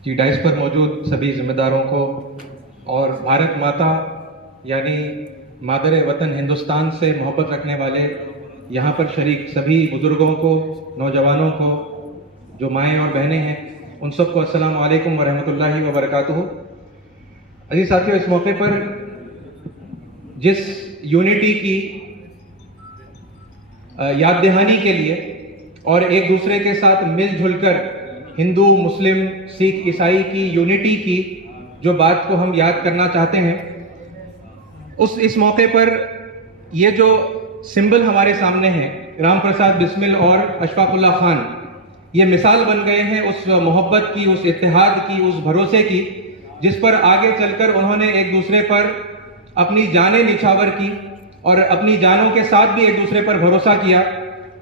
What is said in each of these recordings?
जी dice पर मौजूद सभी जिम्मेदारों को और भारत माता यानी मादर वतन हिंदुस्तान से मोहब्बत रखने वाले यहाँ पर शरीक सभी बुजुर्गों को, नौजवानों को, जो माएँ और बहनें हैं, उन सबको अस्सलाम वालेकुम व रहमतुल्लाहि व बरकातुहू। अजीज साथियों, इस मौके पर जिस यूनिटी की याद दहानी के लिए और एक दूसरे के साथ मिलजुल कर हिंदू, मुस्लिम, सिख, ईसाई की यूनिटी की जो बात को हम याद करना चाहते हैं, इस मौके पर ये जो सिंबल हमारे सामने हैं, राम प्रसाद बिस्मिल और अशफाकुल्लाह खान, ये मिसाल बन गए हैं उस मोहब्बत की, उस इत्तेहाद की, उस भरोसे की, जिस पर आगे चलकर उन्होंने एक दूसरे पर अपनी जानें निछावर की और अपनी जानों के साथ भी एक दूसरे पर भरोसा किया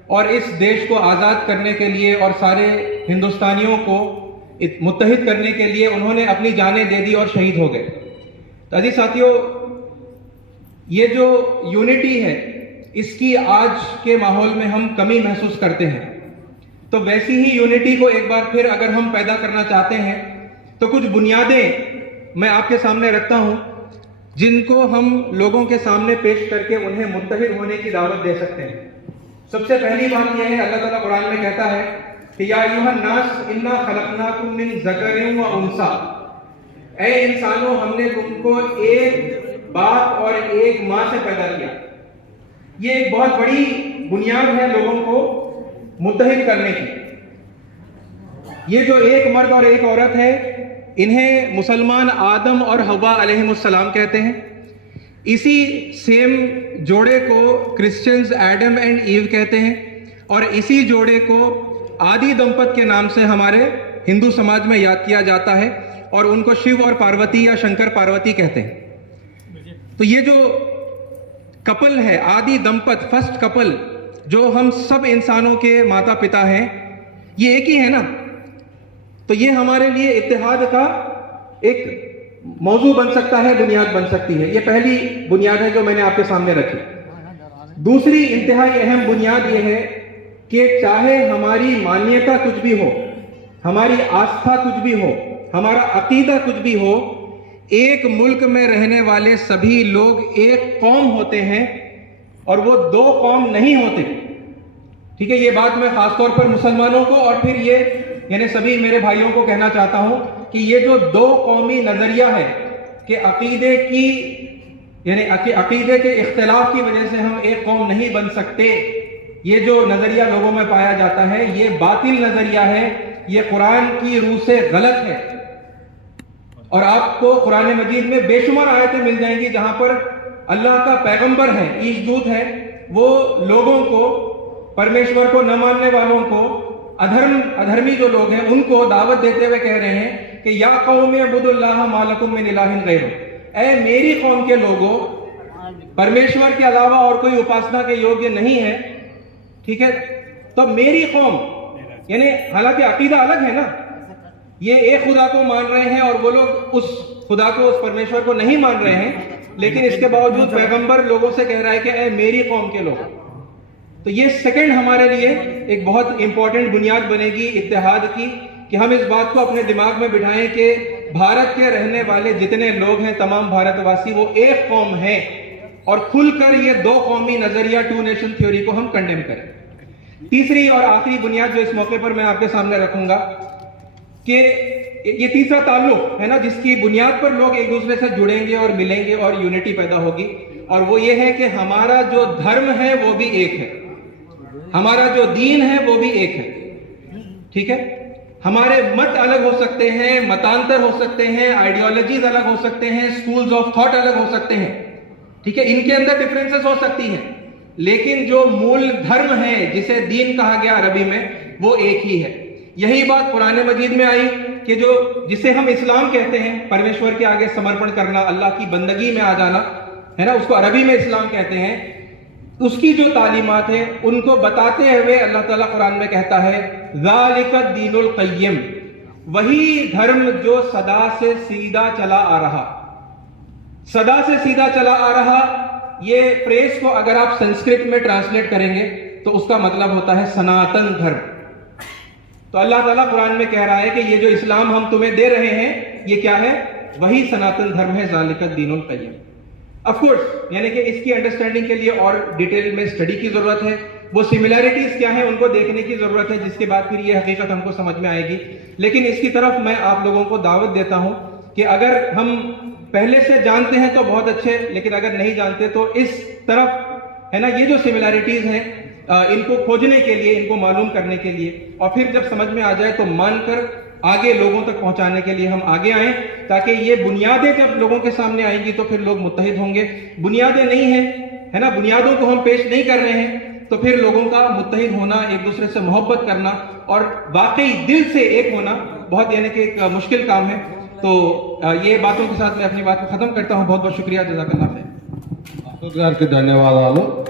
और इस देश को आज़ाद करने के लिए और सारे हिंदुस्तानियों को मुत्तहिद करने के लिए उन्होंने अपनी जानें दे दी और शहीद हो गए। तो अजीज साथियों, ये जो यूनिटी है, इसकी आज के माहौल में हम कमी महसूस करते हैं। तो वैसी ही यूनिटी को एक बार फिर अगर हम पैदा करना चाहते हैं तो कुछ बुनियादें मैं आपके सामने रखता हूं, जिनको हम लोगों के सामने पेश करके उन्हें मुत्तहिद होने की दावत दे सकते हैं। सबसे पहली बात यह है, अल्लाह ताला कुरान में कहता है कि या अय्युहन नास इन्ना खलकनाकुम मिन ज़करिन व उन्सा, ऐ इंसानों, हमने तुमको एक बाप और एक माँ से पैदा किया। ये एक बहुत बड़ी बुनियाद है लोगों को मुत्तहिद करने की। ये जो एक मर्द और एक औरत है, इन्हें मुसलमान आदम और हव्वा अलैहिमुस्सलाम कहते हैं। इसी सेम जोड़े को क्रिश्चियंस एडम एंड ईव कहते हैं और इसी जोड़े को आदि दंपत के नाम से हमारे हिंदू समाज में याद किया जाता है और उनको शिव और पार्वती या शंकर पार्वती कहते हैं। तो ये जो कपल है, आदि दंपत, फर्स्ट कपल, जो हम सब इंसानों के माता पिता हैं, ये एक ही है ना। तो ये हमारे लिए इत्तेहाद का एक मौजू बन सकता है, बुनियाद बन सकती है। ये पहली बुनियाद है जो मैंने आपके सामने रखी। दूसरी इंतहाई अहम बुनियाद ये है कि चाहे हमारी मान्यता कुछ भी हो, हमारी आस्था कुछ भी हो, हमारा अकीदा कुछ भी हो, एक मुल्क में रहने वाले सभी लोग एक कौम होते हैं और वो दो कौम नहीं होते। ठीक है, ये बात मैं खासतौर पर मुसलमानों को और फिर ये यानी सभी मेरे भाइयों को कहना चाहता हूं कि ये जो दो कौमी नजरिया है कि अकीदे की यानी अकीदे के इख्तिलाफ की वजह से हम एक कौम नहीं बन सकते, ये जो नजरिया लोगों में पाया जाता है, ये बातिल नजरिया है, ये कुरान की रूह से गलत है। और आपको कुरान मजीद में बेशुमार आयतें मिल जाएंगी जहां पर अल्लाह का पैगंबर है, ईशदूत है, वो लोगों को, परमेश्वर को न मानने वालों को, अधर्मी जो लोग हैं, उनको दावत देते हुए कह रहे हैं कि या कौम अबुदुल्लाह मा लकुम मिन इलाहिन गैरुह, ऐ मेरी कौम के लोगों, परमेश्वर के अलावा और कोई उपासना के योग्य नहीं है। ठीक है, तो मेरी कौम यानी हालांकि अकीदा अलग है ना, ये एक खुदा को मान रहे हैं और वो लोग उस खुदा को, उस परमेश्वर को नहीं मान रहे हैं, लेकिन इसके बावजूद पैगंबर लोगों से कह रहा है कि ऐ मेरी कौम के लोग। तो ये सेकंड हमारे लिए एक बहुत इंपॉर्टेंट बुनियाद बनेगी इत्तेहाद की, कि हम इस बात को अपने दिमाग में बिठाएं कि भारत के रहने वाले जितने लोग हैं, तमाम भारतवासी, वो एक कौम है और खुलकर ये दो कौमी नजरिया, टू नेशन थ्योरी को हम कंडेम करें। तीसरी और आखिरी बुनियाद जो इस मौके पर मैं आपके सामने रखूंगा कि ये तीसरा ताल्लुक है ना, जिसकी बुनियाद पर लोग एक दूसरे से जुड़ेंगे और मिलेंगे और यूनिटी पैदा होगी, और वो ये है कि हमारा जो धर्म है वो भी एक है, हमारा जो दीन है वो भी एक है। ठीक है, हमारे मत अलग हो सकते हैं, मतांतर हो सकते हैं, आइडियोलॉजीज अलग हो सकते हैं, स्कूल्स ऑफ थॉट अलग हो सकते हैं। ठीक है, इनके अंदर डिफरेंसेस हो सकती हैं, लेकिन जो मूल धर्म है, जिसे दीन कहा गया अरबी में, वो एक ही है। यही बात कुरान मजीद में आई कि जो जिसे हम इस्लाम कहते हैं, परमेश्वर के आगे समर्पण करना, अल्लाह की बंदगी में आ जाना, है ना, उसको अरबी में इस्लाम कहते हैं। उसकी जो तालीमात है उनको बताते हुए अल्लाह ताला कुरान में कहता है ज़ालिका दीनुल क़य्यिम, वही धर्म जो सदा से सीधा चला आ रहा, सदा से सीधा चला आ रहा। ये फ्रेज को अगर आप संस्कृत में ट्रांसलेट करेंगे तो उसका मतलब होता है सनातन धर्म। تو اللہ تعالیٰ قرآن میں کہہ رہا ہے کہ یہ جو اسلام ہم تمہیں دے رہے ہیں یہ کیا ہے؟ وہی سناتن دھرم ہے، ذالک الدین القیم۔ آف کورس یعنی کہ اس کی انڈرسٹینڈنگ کے لیے اور ڈیٹیل میں اسٹڈی کی ضرورت ہے، وہ سملیرٹیز کیا ہیں ان کو دیکھنے کی ضرورت ہے، جس کے بعد پھر یہ حقیقت ہم کو سمجھ میں آئے گی۔ لیکن اس کی طرف میں آپ لوگوں کو دعوت دیتا ہوں کہ اگر ہم پہلے سے جانتے ہیں تو بہت اچھے، لیکن اگر نہیں جانتے تو اس طرف ہے نا یہ جو سملیرٹیز ہیں ان کو کھوجنے کے لیے، ان کو معلوم کرنے کے لیے، اور پھر جب سمجھ میں آ جائے تو مان کر آگے لوگوں تک پہنچانے کے لیے ہم آگے آئیں، تاکہ یہ بنیادیں جب لوگوں کے سامنے آئیں گی تو پھر لوگ متحد ہوں گے۔ بنیادیں نہیں ہیں ہے نا، بنیادوں کو ہم پیش نہیں کر رہے ہیں تو پھر لوگوں کا متحد ہونا، ایک دوسرے سے محبت کرنا اور واقعی دل سے ایک ہونا بہت یعنی کہ ایک مشکل کام ہے۔ تو یہ باتوں کے ساتھ میں اپنی بات کو ختم کرتا ہوں۔ بہت بہت شکریہ، جزاک اللہ خیر۔ గారికి ధన్యవాదాలు.